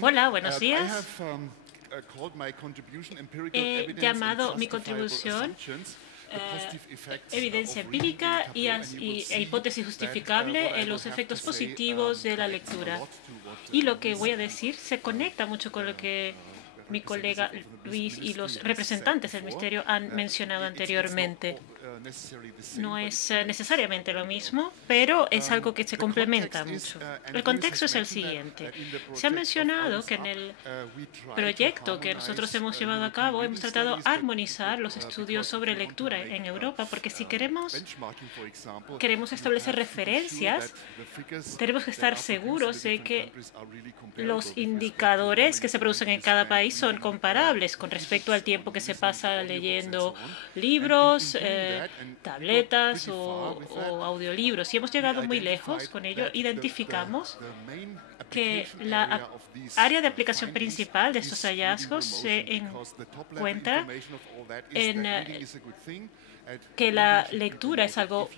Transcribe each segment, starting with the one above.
Hola, buenos días. He llamado mi contribución evidencia empírica e hipótesis justificable en los efectos positivos de la lectura. Y lo que voy a decir se conecta mucho con lo que mi colega Luis y los representantes del Ministerio han mencionado anteriormente. No es necesariamente lo mismo, pero es algo que se complementa mucho. El contexto es el siguiente. Se ha mencionado que en el proyecto que nosotros hemos llevado a cabo hemos tratado de armonizar los estudios sobre lectura en Europa, porque si queremos establecer referencias, tenemos que estar seguros de que los indicadores que se producen en cada país son comparables con respecto al tiempo que se pasa leyendo libros, tabletas o audiolibros. Y hemos llegado muy lejos con ello. Identificamos que la área de aplicación principal de estos hallazgos se encuentra en que la lectura es algo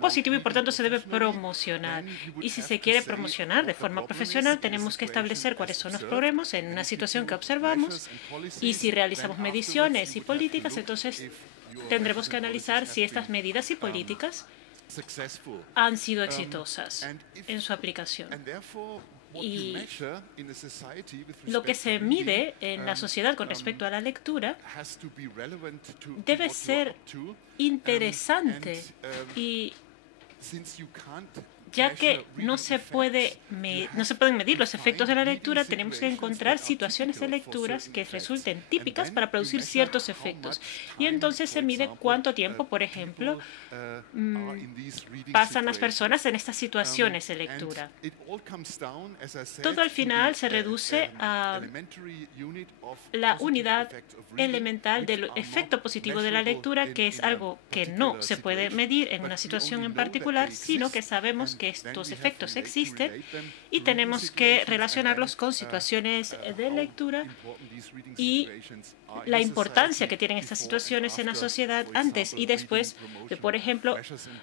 positivo y por tanto se debe promocionar. Y si se quiere promocionar de forma profesional, tenemos que establecer cuáles son los problemas en una situación que observamos, y si realizamos mediciones y políticas, entonces tendremos que analizar si estas medidas y políticas han sido exitosas en su aplicación. Y lo que se mide en la sociedad con respecto a la lectura debe ser interesante, y ya que no se pueden medir los efectos de la lectura, tenemos que encontrar situaciones de lecturas que resulten típicas para producir ciertos efectos. Y entonces se mide cuánto tiempo, por ejemplo, pasan las personas en estas situaciones de lectura. Todo al final se reduce a la unidad elemental del efecto positivo de la lectura, que es algo que no se puede medir en una situación en particular, sino que sabemos que estos efectos existen y tenemos que relacionarlos con situaciones de lectura y la importancia que tienen estas situaciones en la sociedad antes y después de, por ejemplo,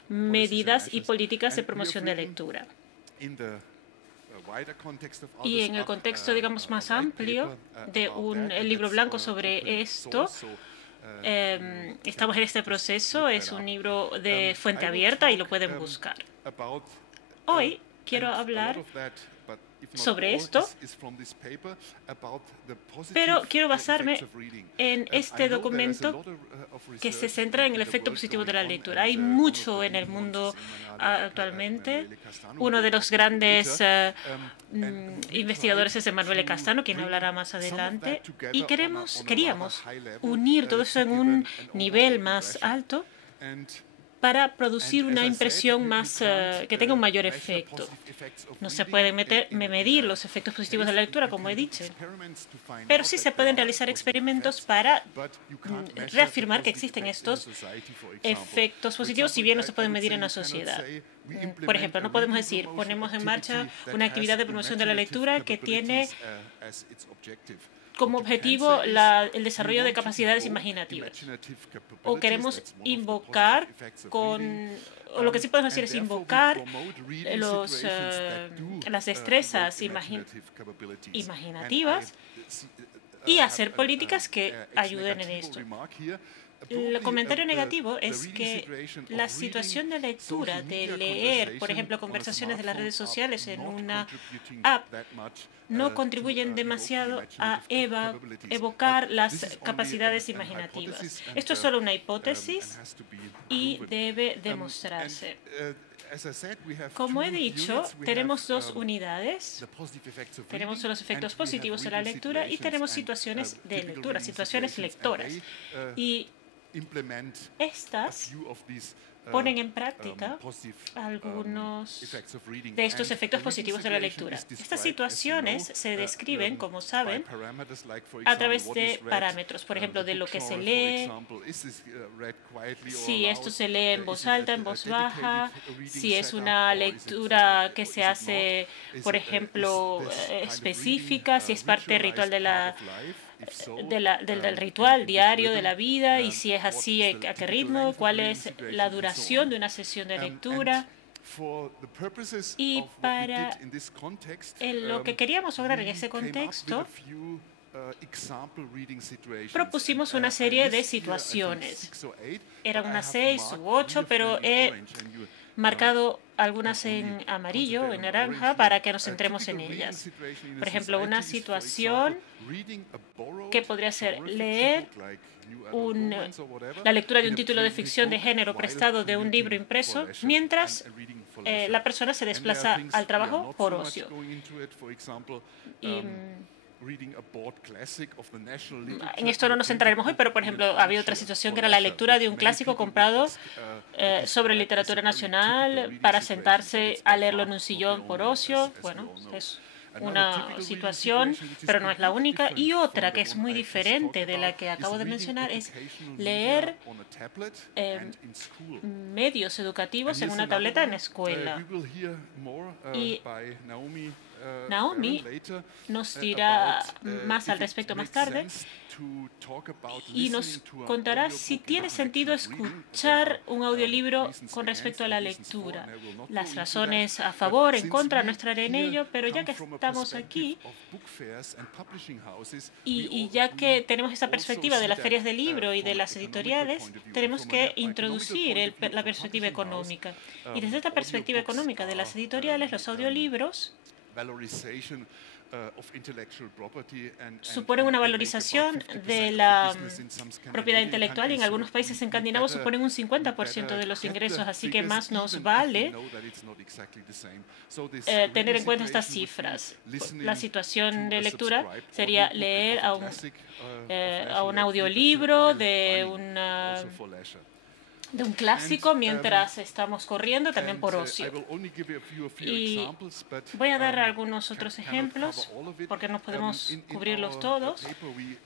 medidas y políticas de promoción de lectura. Y en el contexto, digamos, más amplio de un libro blanco sobre esto, estamos en este proceso. Es un libro de fuente abierta y lo pueden buscar. Hoy quiero hablar sobre esto, pero quiero basarme en este documento que se centra en el efecto positivo de la lectura. Hay mucho en el mundo actualmente. Uno de los grandes investigadores es Emanuele Castano, quien hablará más adelante. Y queríamos unir todo eso en un nivel más alto para producir una impresión que tenga un mayor efecto. No se pueden medir los efectos positivos de la lectura, como he dicho, pero sí se pueden realizar experimentos para reafirmar que existen estos efectos positivos, si bien no se pueden medir en la sociedad. Por ejemplo, no podemos decir, ponemos en marcha una actividad de promoción de la lectura que tiene como objetivo el desarrollo de capacidades imaginativas. O queremos invocar o lo que sí podemos decir es invocar las destrezas imaginativas y hacer políticas que ayuden en esto. El comentario negativo es que la situación de lectura, de leer, por ejemplo, conversaciones de las redes sociales en una app, no contribuyen demasiado a evocar las capacidades imaginativas. Esto es solo una hipótesis y debe demostrarse. Como he dicho, tenemos dos unidades. Tenemos los efectos positivos de la lectura y tenemos situaciones de lectura, situaciones lectoras. Y estas ponen en práctica algunos de estos efectos positivos de la lectura. Estas situaciones se describen, como saben, a través de parámetros, por ejemplo, de lo que se lee, si esto se lee en voz alta, en voz baja, si es una lectura que se hace, por ejemplo, específica, si es parte del ritual del ritual diario de la vida, y si es así, a qué ritmo, cuál es la duración de una sesión de lectura. Y para lo que queríamos lograr en ese contexto, propusimos una serie de situaciones. Eran unas 6 u 8, pero he marcado algunas en amarillo, en naranja, para que nos centremos en ellas. Por ejemplo, una situación que podría ser leer la lectura de un título de ficción de género prestado de un libro impreso mientras la persona se desplaza al trabajo por ocio. Y, en esto no nos centraremos hoy, pero por ejemplo había otra situación que era la lectura de un clásico comprado sobre literatura nacional para sentarse a leerlo en un sillón por ocio. Bueno, es una situación, pero no es la única. Y otra que es muy diferente de la que acabo de mencionar es leer medios educativos en una tableta en escuela. Y Naomi nos dirá más al respecto más tarde y nos contará si tiene sentido escuchar un audiolibro con respecto a la lectura. Las razones a favor, en contra, no entraré en ello, pero ya que estamos aquí y ya que tenemos esta perspectiva de las ferias de libro y de las editoriales, tenemos que introducir la perspectiva económica. Y desde esta perspectiva económica de las editoriales, los audiolibros suponen una valorización de la propiedad intelectual y en algunos países escandinavos suponen un 50% de los ingresos, así que más nos vale tener en cuenta estas cifras. La situación de lectura sería leer a un audiolibro de un clásico mientras estamos corriendo, también por ocio. Y voy a dar algunos otros ejemplos, porque no podemos cubrirlos todos,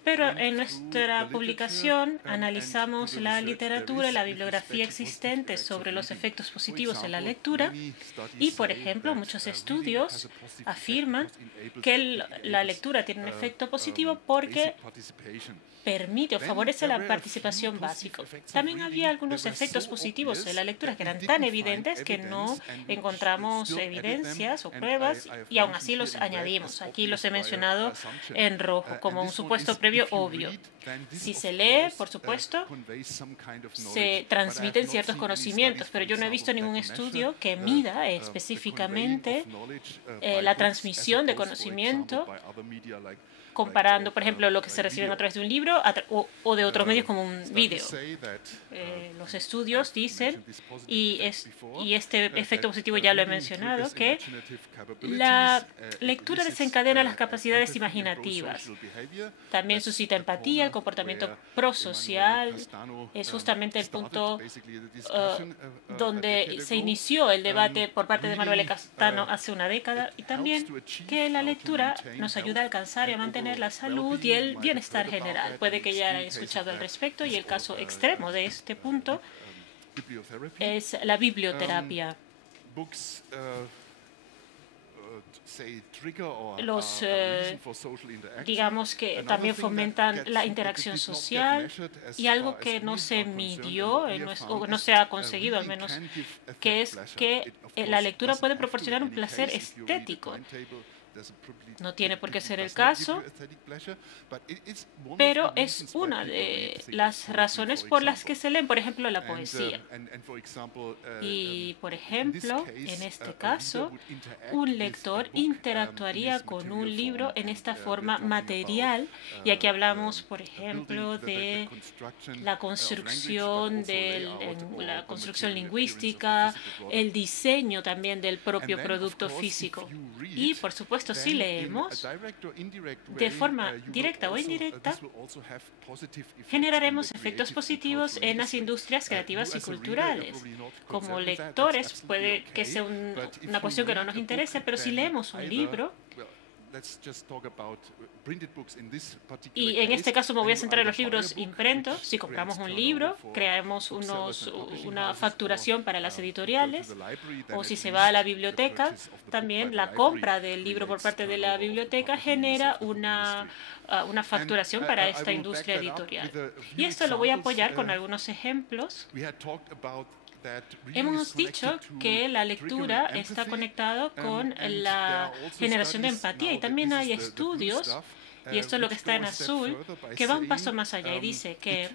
pero en nuestra publicación analizamos la literatura y la bibliografía existente sobre los efectos positivos de la lectura y, por ejemplo, muchos estudios afirman que la lectura tiene un efecto positivo porque permite o favorece la participación básica. También había algunos efectos positivos de la lectura que eran tan evidentes que no encontramos evidencias o pruebas y aún así los añadimos. Aquí los he mencionado en rojo como un supuesto previo obvio. Si se lee, por supuesto, se transmiten ciertos conocimientos, pero yo no he visto ningún estudio que mida específicamente la transmisión de conocimiento comparando, por ejemplo, lo que se recibe a través de un libro o de otros medios como un vídeo. Los estudios dicen, y este efecto positivo ya lo he mencionado, que la lectura desencadena las capacidades imaginativas. También suscita empatía, el comportamiento prosocial. Es justamente el punto donde se inició el debate por parte de Manuel Castano hace una década, y también que la lectura nos ayuda a alcanzar y a mantener la salud y el bienestar general. Puede que ya hayan escuchado al respecto, y el caso extremo de este punto es la biblioterapia. Los, digamos que también fomentan la interacción social, y algo que no se midió o no se ha conseguido al menos, que es que la lectura puede proporcionar un placer estético. No tiene por qué ser el caso, pero es una de las razones por las que se leen, por ejemplo, la poesía. Y, por ejemplo, en este caso, un lector interactuaría con un libro en esta forma material, y aquí hablamos, por ejemplo, de la construcción lingüística, el diseño también del propio producto físico. Y, por supuesto, si leemos de forma directa o indirecta, generaremos efectos positivos en las industrias creativas y culturales. Como lectores, puede que sea una cuestión que no nos interese, pero si leemos un libro, y en este caso me voy a centrar en los libros impresos. Si compramos un libro, creamos una facturación para las editoriales, o si se va a la biblioteca, también la compra del libro por parte de la biblioteca genera una facturación para esta industria editorial. Y esto lo voy a apoyar con algunos ejemplos. Hemos dicho que la lectura está conectada con la generación de empatía y también hay estudios, y esto es lo que está en azul, que va un paso más allá y dice que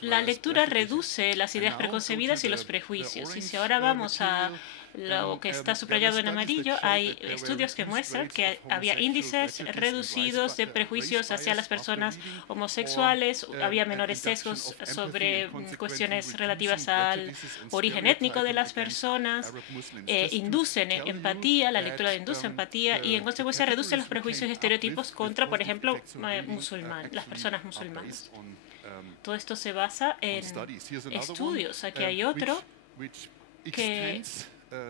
la lectura reduce las ideas preconcebidas y los prejuicios. Y si ahora vamos a lo que está subrayado en amarillo, hay estudios que muestran que había índices reducidos de prejuicios hacia las personas homosexuales, había menores sesgos sobre cuestiones relativas al origen étnico de las personas, inducen empatía, la lectura induce empatía y en consecuencia reduce los prejuicios y estereotipos contra, por ejemplo, las personas musulmanas. Todo esto se basa en estudios. Aquí hay otro que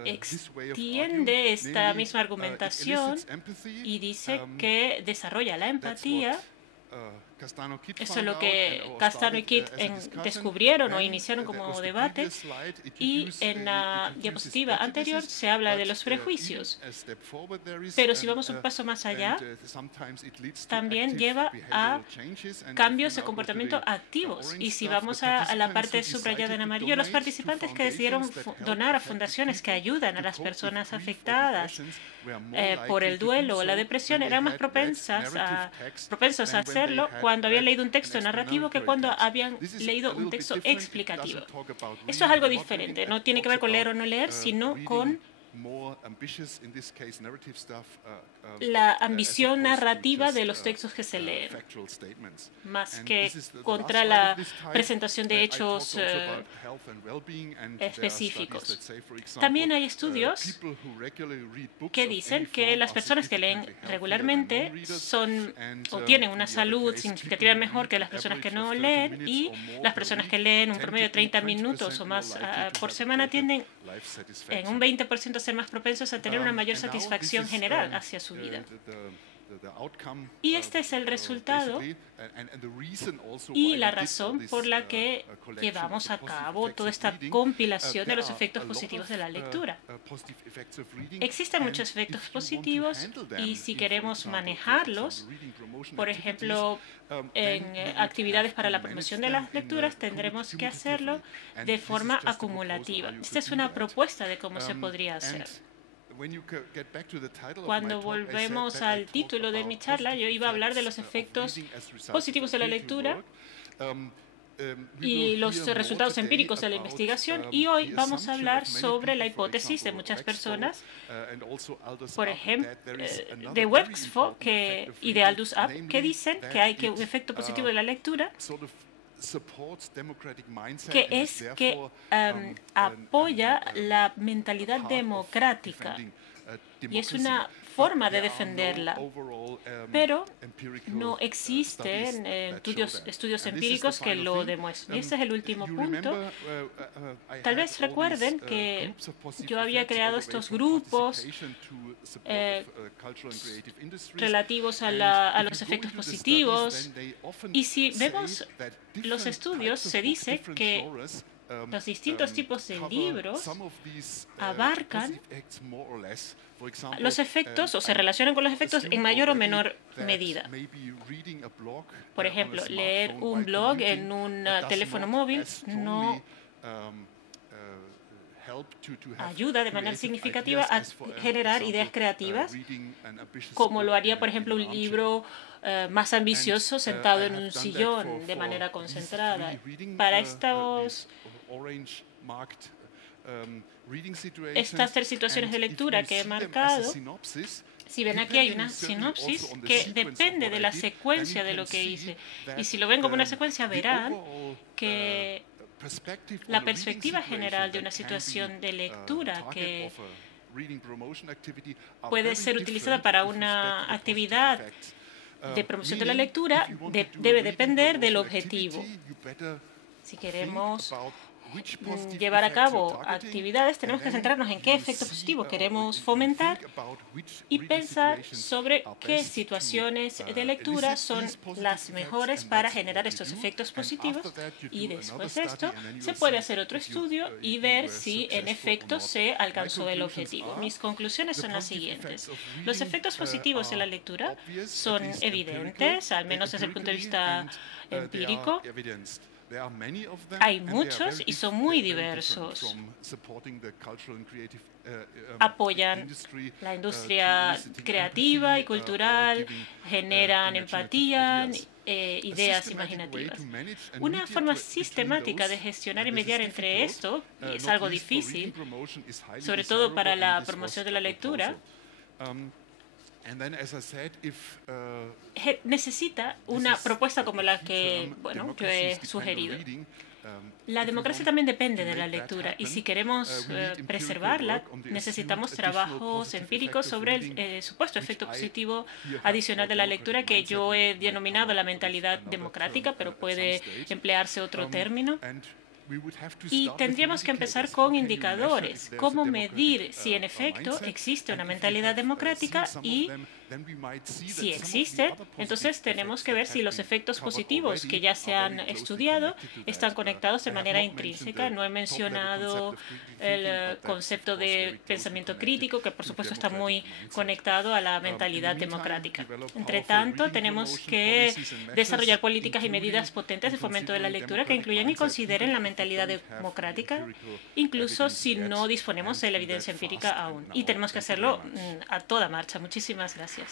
extiende esta misma argumentación y dice que desarrolla la empatía. Eso es lo que Castano y Kidd descubrieron o iniciaron como debate. Y en la diapositiva anterior se habla de los prejuicios. Pero si vamos un paso más allá, también lleva a cambios de comportamiento activos. Y si vamos a la parte subrayada en amarillo, los participantes que decidieron donar a fundaciones que ayudan a las personas afectadas por el duelo o la depresión eran más propensos a hacerlo cuando habían leído un texto narrativo que cuando habían leído un texto explicativo. Esto es algo diferente. No tiene que ver con leer o no leer, sino con la ambición narrativa de los textos que se leen, más que contra la presentación de hechos específicos. También hay estudios que dicen que las personas que leen regularmente son o tienen una salud significativa mejor que las personas que no leen, y las personas que leen un promedio de 30 minutos o más por semana tienden en un 20% a ser más propensos a tener una mayor satisfacción general hacia su vida. Y este es el resultado y la razón por la que llevamos a cabo toda esta compilación de los efectos positivos de la lectura. Existen muchos efectos positivos y si queremos manejarlos, por ejemplo, en actividades para la promoción de las lecturas, tendremos que hacerlo de forma acumulativa. Esta es una propuesta de cómo se podría hacer. Cuando volvemos al título de mi charla, yo iba a hablar de los efectos positivos de la lectura y los resultados empíricos de la investigación, y hoy vamos a hablar sobre la hipótesis de muchas personas, por ejemplo, de Wexford y de Aldous Up, que dicen que hay un efecto positivo de la lectura que es que apoya la mentalidad democrática y es una forma de defenderla, pero no existen estudios empíricos que lo demuestren. Y este es el último punto. Tal vez recuerden que yo había creado estos grupos relativos a los efectos positivos, y si vemos los estudios, se dice que los distintos tipos de libros abarcan los efectos o se relacionan con los efectos en mayor o menor medida. Por ejemplo, leer un blog en un teléfono móvil no ayuda de manera significativa a generar ideas creativas, como lo haría, por ejemplo, un libro más ambicioso sentado en un sillón de manera concentrada. Para estas tres situaciones de lectura que he marcado, si ven aquí hay una sinopsis que depende de la secuencia de lo que hice. Y si lo ven como una secuencia, verán que la perspectiva general de una situación de lectura que puede ser utilizada para una actividad de promoción de la lectura debe depender del objetivo. Si queremos llevar a cabo actividades, tenemos que centrarnos en qué efecto positivo queremos fomentar y pensar sobre qué situaciones de lectura son las mejores para generar estos efectos positivos, y después de esto se puede hacer otro estudio y ver si en efecto se alcanzó el objetivo. Mis conclusiones son las siguientes. Los efectos positivos de la lectura son evidentes, al menos desde el punto de vista empírico. Hay muchos y son muy diversos. Apoyan la industria creativa y cultural, generan empatía, ideas imaginativas. Una forma sistemática de gestionar y mediar entre esto, y es algo difícil, sobre todo para la promoción de la lectura, necesita una propuesta como la que, bueno, yo he sugerido. La democracia también depende de la lectura y si queremos preservarla, necesitamos trabajos empíricos sobre el supuesto efecto positivo adicional de la lectura, que yo he denominado la mentalidad democrática, pero puede emplearse otro término. Y tendríamos que empezar con indicadores. ¿Cómo medir si en efecto existe una mentalidad democrática? Y si existe, entonces tenemos que ver si los efectos positivos que ya se han estudiado están conectados de manera intrínseca. No he mencionado el concepto de pensamiento crítico, que por supuesto está muy conectado a la mentalidad democrática. Entre tanto, tenemos que desarrollar políticas y medidas potentes de fomento de la lectura que incluyan y consideren la mentalidad democrática, incluso si no disponemos de la evidencia empírica aún. Y tenemos que hacerlo a toda marcha. Muchísimas gracias.